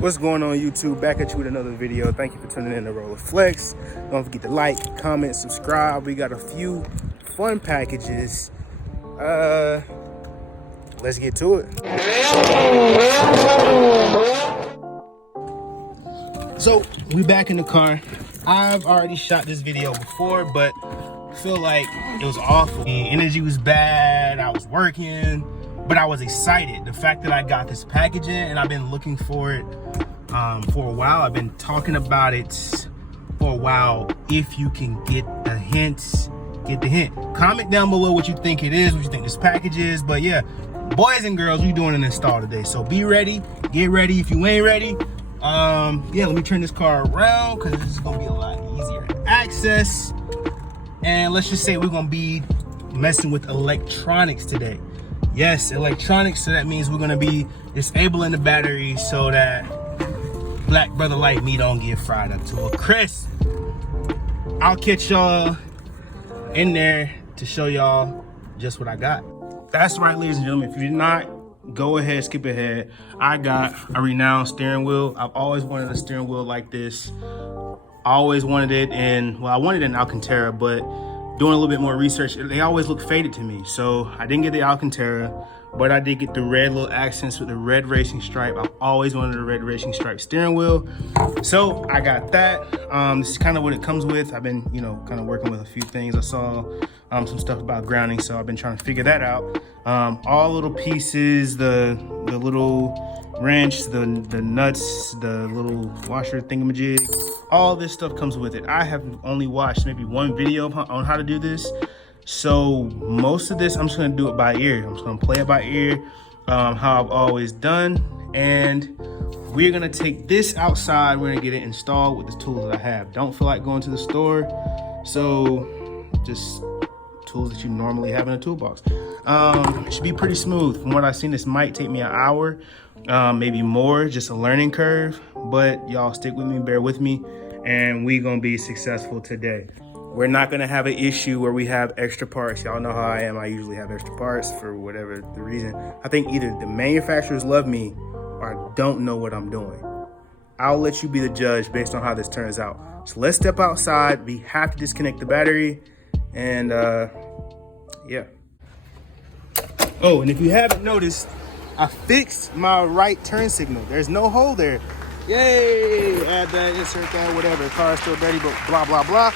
What's going on, YouTube? Back at you with another video. Thank you for tuning in to Roller Flex. Don't forget to like, comment, subscribe. We got a few fun packages. Let's get to it. So we back in the car. I've already shot this video before, but I feel like it was awful. The energy was bad. I was working, but I was excited. The fact that I got this package in, and I've been looking for it for a while. I've been talking about it for a while. If you can get the hints, get the hint. Comment down below what you think it is, what you think this package is. But yeah, boys and girls, we're doing an install today. So be ready, get ready. If you ain't ready, yeah, let me turn this car around because this is gonna be a lot easier to access. And let's just say we're gonna be messing with electronics today. Yes, electronics. So that means we're gonna be disabling the battery so that black brother like me don't get fried up to a crisp. I'll catch y'all in there to show y'all just what I got. That's right, ladies and gentlemen. If you did not, go ahead, skip ahead. I got a Renown steering wheel. I've always wanted a steering wheel like this. I always wanted it in, well, I wanted an Alcantara, but doing a little bit more research, they always look faded to me. So I didn't get the Alcantara, but I did get the red little accents with the red racing stripe. I've always wanted a red racing stripe steering wheel. So I got that. This is kind of what it comes with. I've been, kind of working with a few things. I saw some stuff about grounding, so I've been trying to figure that out. All little pieces, the little wrench, the nuts, the little washer thingamajig, all this stuff comes with it. I have only watched maybe one video on how to do this. So most of this, I'm just gonna do it by ear. I'm just gonna play it by ear, how I've always done. And we're gonna take this outside. We're gonna get it installed with the tools that I have. Don't feel like going to the store. So just tools that you normally have in a toolbox. It should be pretty smooth. From what I've seen, this might take me an hour, maybe more, just a learning curve. But y'all stick with me, bear with me, and we gonna be successful today. We're not gonna have an issue where we have extra parts. Y'all know how I am. I usually have extra parts for whatever the reason. I think either the manufacturers love me or I don't know what I'm doing. I'll let you be the judge based on how this turns out. So let's step outside. We have to disconnect the battery, and yeah. Oh, and if you haven't noticed, I fixed my right turn signal. There's no hole there. Yay! Add that, insert that, whatever. The car is still dirty, but blah, blah, blah.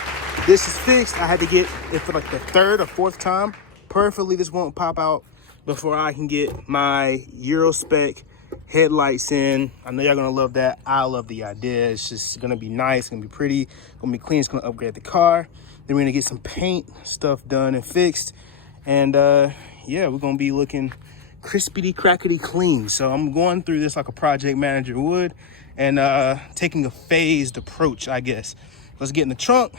This is fixed. I had to get it for like the third or fourth time. Perfectly, this won't pop out before I can get my Euro spec headlights in. I know y'all gonna love that. I love the idea. It's just gonna be nice, it's gonna be pretty, gonna be clean, it's gonna upgrade the car. Then we're gonna get some paint stuff done and fixed. And yeah, we're gonna be looking crispity crackety clean. So I'm going through this like a project manager would, and taking a phased approach, I guess. Let's get in the trunk,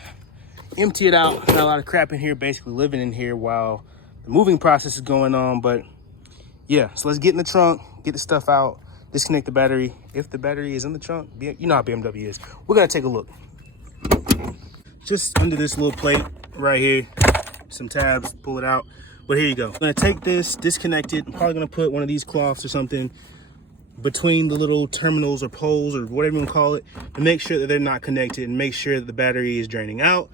empty it out. Got a lot of crap in here, basically living in here while the moving process is going on. But yeah, so let's get in the trunk, get the stuff out, disconnect the battery. If the battery is in the trunk, you know how BMW is. We're gonna take a look. Just under this little plate right here, some tabs, pull it out. But here you go. I'm gonna take this, disconnect it. I'm probably gonna put one of these cloths or something between the little terminals or poles or whatever you want to call it, to make sure that they're not connected and make sure that the battery is draining out.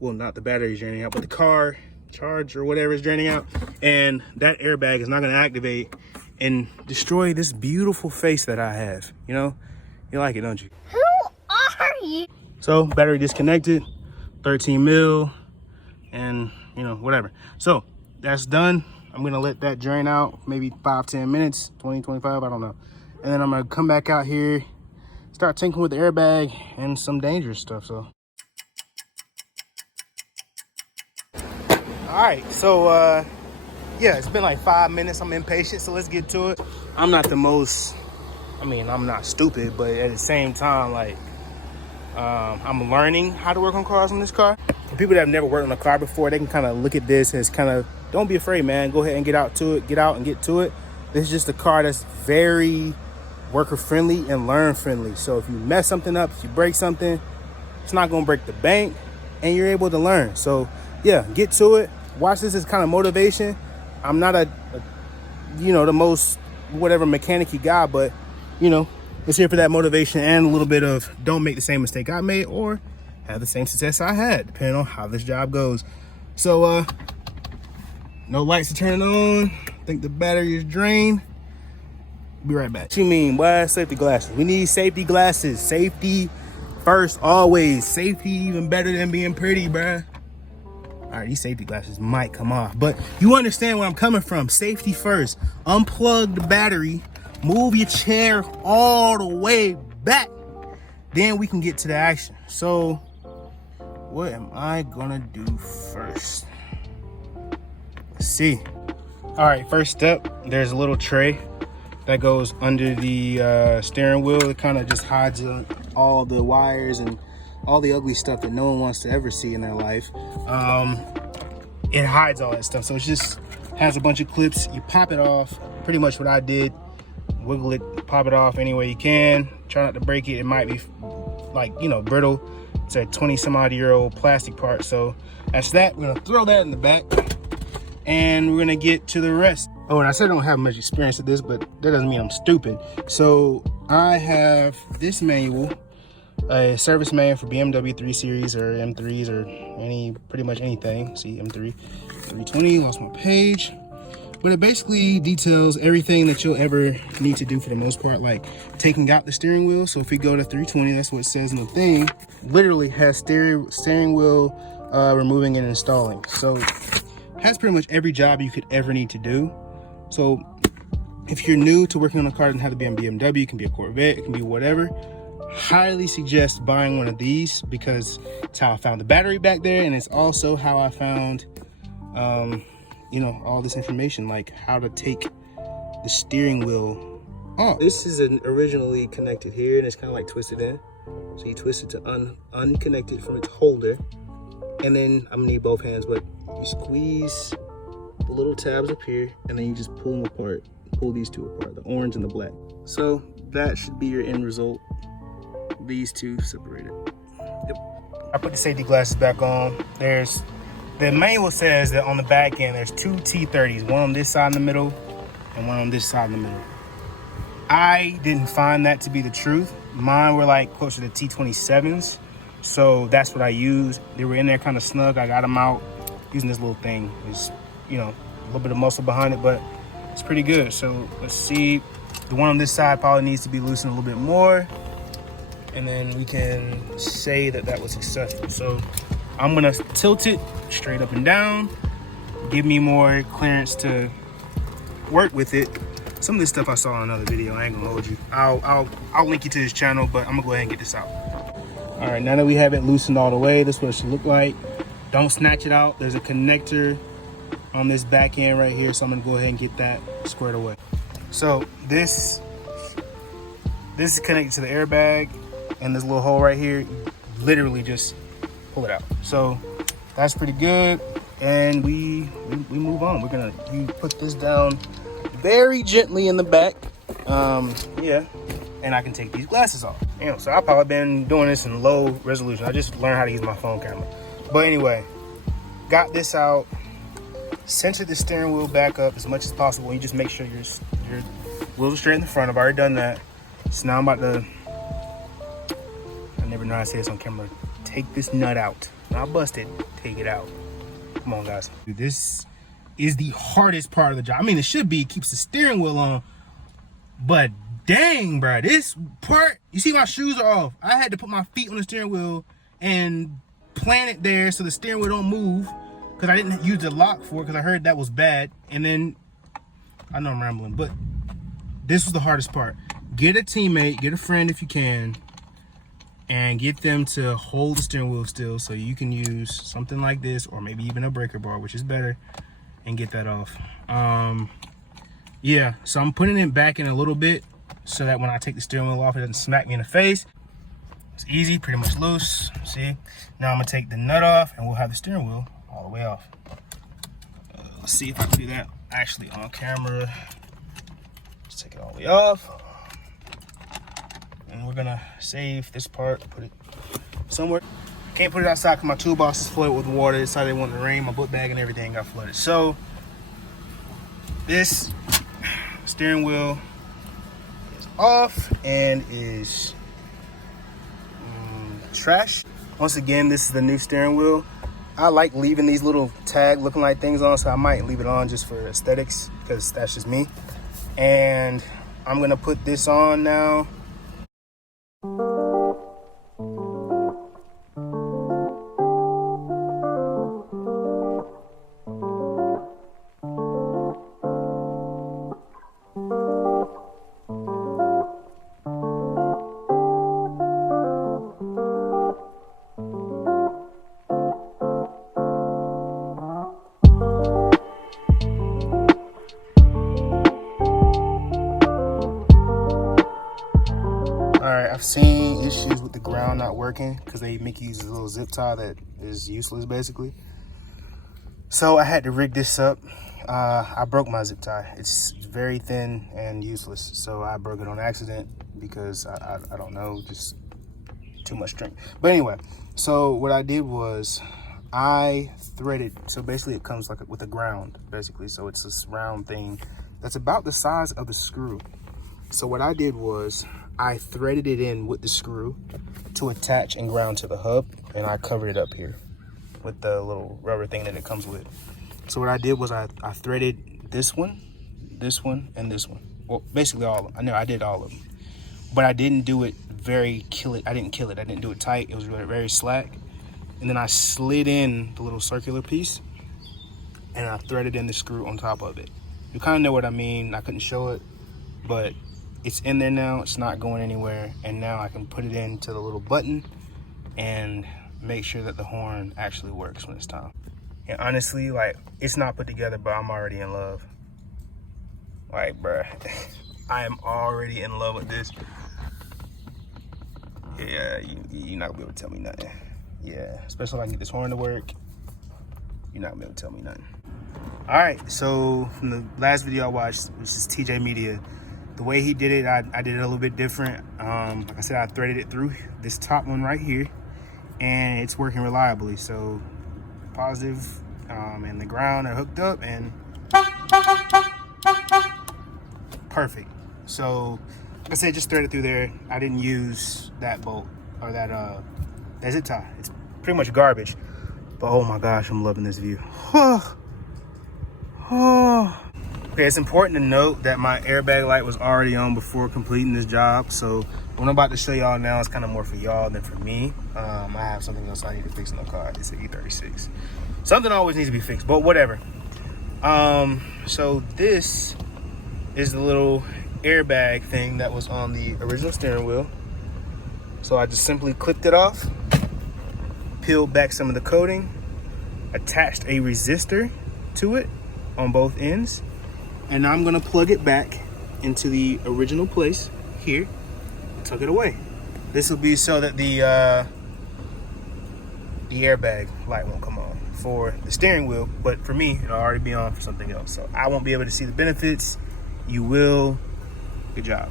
Well, not the battery is draining out, but the car charge or whatever is draining out. And that airbag is not going to activate and destroy this beautiful face that I have. You know, you like it, don't you? Who are you? So battery disconnected, 13 mil, and whatever. So that's done. I'm going to let that drain out, maybe 5-10 minutes, 20-25, I don't know. And then I'm gonna come back out here, start tinkering with the airbag and some dangerous stuff. So, all right. So, yeah, it's been like 5 minutes. I'm impatient, so let's get to it. I'm not the most. I'm not stupid, but at the same time, like, I'm learning how to work on cars on this car. For people that have never worked on a car before, they can kind of look at this as kind of, don't be afraid, man. Go ahead and get out to it. Get out and get to it. This is just a car that's very worker friendly and learn friendly. So if you mess something up, if you break something, it's not gonna break the bank and you're able to learn. So yeah, get to it. Watch this as kind of motivation. I'm not the most whatever mechanic-y guy, but It's here for that motivation and a little bit of don't make the same mistake I made or have the same success I had, depending on how this job goes. So no lights are turning on. I think the battery is drained. Be right back. What you mean? Why safety glasses? We need safety glasses. Safety first, always. Safety even better than being pretty, bruh. All right, these safety glasses might come off, but you understand where I'm coming from. Safety first. Unplug the battery. Move your chair all the way back. Then we can get to the action. So, what am I gonna do first? Let's see. All right, first step, there's a little tray that goes under the steering wheel. It kind of just hides all the wires and all the ugly stuff that no one wants to ever see in their life. It hides all that stuff. So it just has a bunch of clips. You pop it off, pretty much what I did. Wiggle it, pop it off any way you can. Try not to break it. It might be like, you know, brittle. It's a 20-some-odd-year-old plastic part. So that's that. We're gonna throw that in the back and we're gonna get to the rest. Oh, and I said I don't have much experience at this, but that doesn't mean I'm stupid. So I have this manual, a service manual for BMW 3 Series or M3s or pretty much anything. See, M3, 320, lost my page. But it basically details everything that you'll ever need to do for the most part, like taking out the steering wheel. So if we go to 320, that's what it says in the thing, literally has steering wheel removing and installing. So has pretty much every job you could ever need to do. So if you're new to working on a car, it doesn't have to be a BMW, it can be a Corvette, it can be whatever. Highly suggest buying one of these because it's how I found the battery back there, and it's also how I found you know, all this information, like how to take the steering wheel off. This is originally connected here, and it's kind of like twisted in. So you twist it to unconnect it from its holder, and then I'm gonna need both hands, but you squeeze the little tabs up here, and then you just pull them apart. Pull these two apart, the orange and the black. So that should be your end result. These two separated. Yep. I put the safety glasses back on. The manual says that on the back end, there's two T30s, one on this side in the middle and one on this side in the middle. I didn't find that to be the truth. Mine were like closer to T27s. So that's what I used. They were in there kind of snug. I got them out using this little thing. It's, you know, a little bit of muscle behind it, but it's pretty good. So let's see. The one on this side probably needs to be loosened a little bit more. And then we can say that that was successful. So I'm gonna tilt it straight up and down, give me more clearance to work with it. Some of this stuff I saw in another video, I ain't gonna hold you. I'll link you to his channel, but I'm gonna go ahead and get this out. All right, now that we have it loosened all the way, this is what it should look like. Don't snatch it out. There's a connector on this back end right here, so I'm gonna go ahead and get that squared away. So this is connected to the airbag, and this little hole right here, you literally just pull it out. So that's pretty good, and we move on. You put this down very gently in the back. Yeah, and I can take these glasses off. You know, so I've probably been doing this in low resolution. I just learned how to use my phone camera. But anyway, got this out, center the steering wheel back up as much as possible. You just make sure your wheels are straight in the front. I've already done that. So now I'm about to, I never know how to say this on camera, take this nut out. Not busted, take it out. Come on, guys. This is the hardest part of the job. I mean, it should be, it keeps the steering wheel on, but dang, bro, this part, you see my shoes are off. I had to put my feet on the steering wheel and plant it there so the steering wheel don't move, because I didn't use the lock for it because I heard that was bad. And then, I know I'm rambling, but this was the hardest part. Get a teammate, get a friend if you can, and get them to hold the steering wheel still so you can use something like this, or maybe even a breaker bar, which is better, and get that off. Yeah, so I'm putting it back in a little bit so that when I take the steering wheel off, it doesn't smack me in the face. It's easy, pretty much loose. See, now I'm gonna take the nut off and we'll have the steering wheel all the way off. Let's see if I can do that actually on camera. Let's take it all the way off. And we're gonna save this part, put it somewhere. Can't put it outside because my toolbox is flooded with water. It's how they want it to rain. My book bag and everything got flooded. So this steering wheel is off and is trash. Once again, this is the new steering wheel. I like leaving these little tag looking like things on, so I might leave it on just for aesthetics because that's just me. And I'm gonna put this on now. I've seen issues with the ground not working because they make you use a little zip tie that is useless basically. So I had to rig this up. I broke my zip tie. It's very thin and useless. So I broke it on accident because I don't know, just too much strength. But anyway, so what I did was I threaded. So basically it comes like with a ground basically. So it's this round thing that's about the size of the screw. So what I did was I threaded it in with the screw to attach and ground to the hub, and I covered it up here with the little rubber thing that it comes with. So what I did was I threaded this one, and this one. Well, basically all of them. I know I did all of them, but I didn't do it I didn't kill it. I didn't do it tight. It was very, very slack. And then I slid in the little circular piece, and I threaded in the screw on top of it. You kind of know what I mean. I couldn't show it, but it's in there now. It's not going anywhere. And now I can put it into the little button and make sure that the horn actually works when it's time. And honestly, like, it's not put together, but I'm already in love. Like, bruh, I am already in love with this. Yeah, you're not gonna be able to tell me nothing. Yeah, especially if I can get this horn to work, you're not gonna be able to tell me nothing. All right, so from the last video I watched, which is TJ Media, the way he did it, I did it a little bit different. Like I said, I threaded it through this top one right here, and it's working reliably. So positive, and the ground are hooked up, and perfect. So like I said, just thread it through there. I didn't use that bolt or that zip tie. It's pretty much garbage, but oh my gosh, I'm loving this view. Okay, it's important to note that my airbag light was already on before completing this job. So what I'm about to show y'all now is kind of more for y'all than for me. I have something else I need to fix in the car. It's an e36. Something always needs to be fixed, but whatever. So this is the little airbag thing that was on the original steering wheel. So I just simply clipped it off, peeled back some of the coating, attached a resistor to it on both ends, and I'm gonna plug it back into the original place here and tuck it away. This will be so that the airbag light won't come on for the steering wheel, but for me, it'll already be on for something else. So I won't be able to see the benefits. You will. Good job.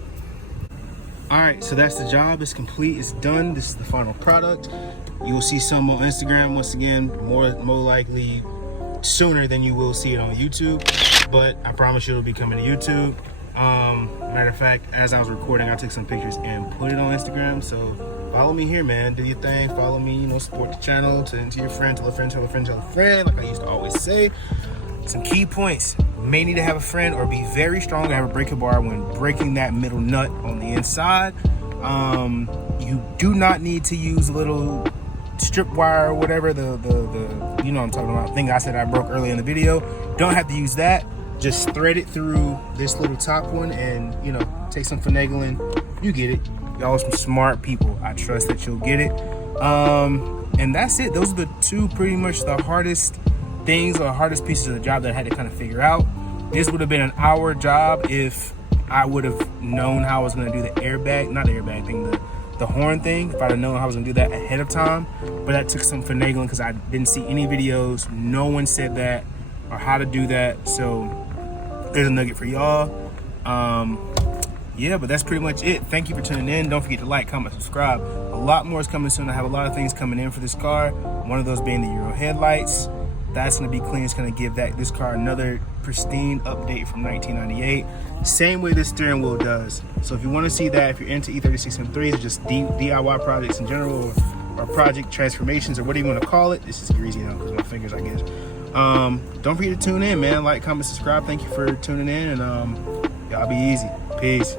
All right, so that's the job. It's complete. It's done. This is the final product. You will see some on Instagram once again, more likely sooner than you will see it on YouTube, but I promise you it'll be coming to YouTube. Matter of fact, as I was recording, I took some pictures and put it on Instagram. So follow me here, man. Do your thing. Follow me. You know, support the channel. To your friend, tell a friend, tell a friend, tell a friend. Like I used to always say. Some key points: may need to have a friend or be very strong to have a breaker bar when breaking that middle nut on the inside. You do not need to use a little strip wire or whatever, the you know what I'm talking about, thing I said I broke early in the video. Don't have to use that. Just thread it through this little top one and, you know, take some finagling. You get it. Y'all are some smart people. I trust that you'll get it. And that's it. Those are the two pretty much the hardest things or hardest pieces of the job that I had to kind of figure out. This would have been an hour job if I would have known how I was going to do the airbag, not the airbag thing, the horn thing, if I'd have known how I was going to do that ahead of time. But that took some finagling because I didn't see any videos. No one said that or how to do that. So there's a nugget for y'all. Yeah, but that's pretty much it. Thank you for tuning in. Don't forget to like, comment, subscribe. A lot more is coming soon. I have a lot of things coming in for this car. One of those being the Euro headlights. That's gonna be clean. It's gonna give this car another pristine update from 1998. Same way this steering wheel does. So if you wanna see that, if you're into E36 M3s or just DIY projects in general, or project transformations, or whatever you wanna call it, this is easy now because my fingers, I guess. Don't forget to tune in, man. Like, comment, subscribe. Thank you for tuning in, and y'all be easy. Peace.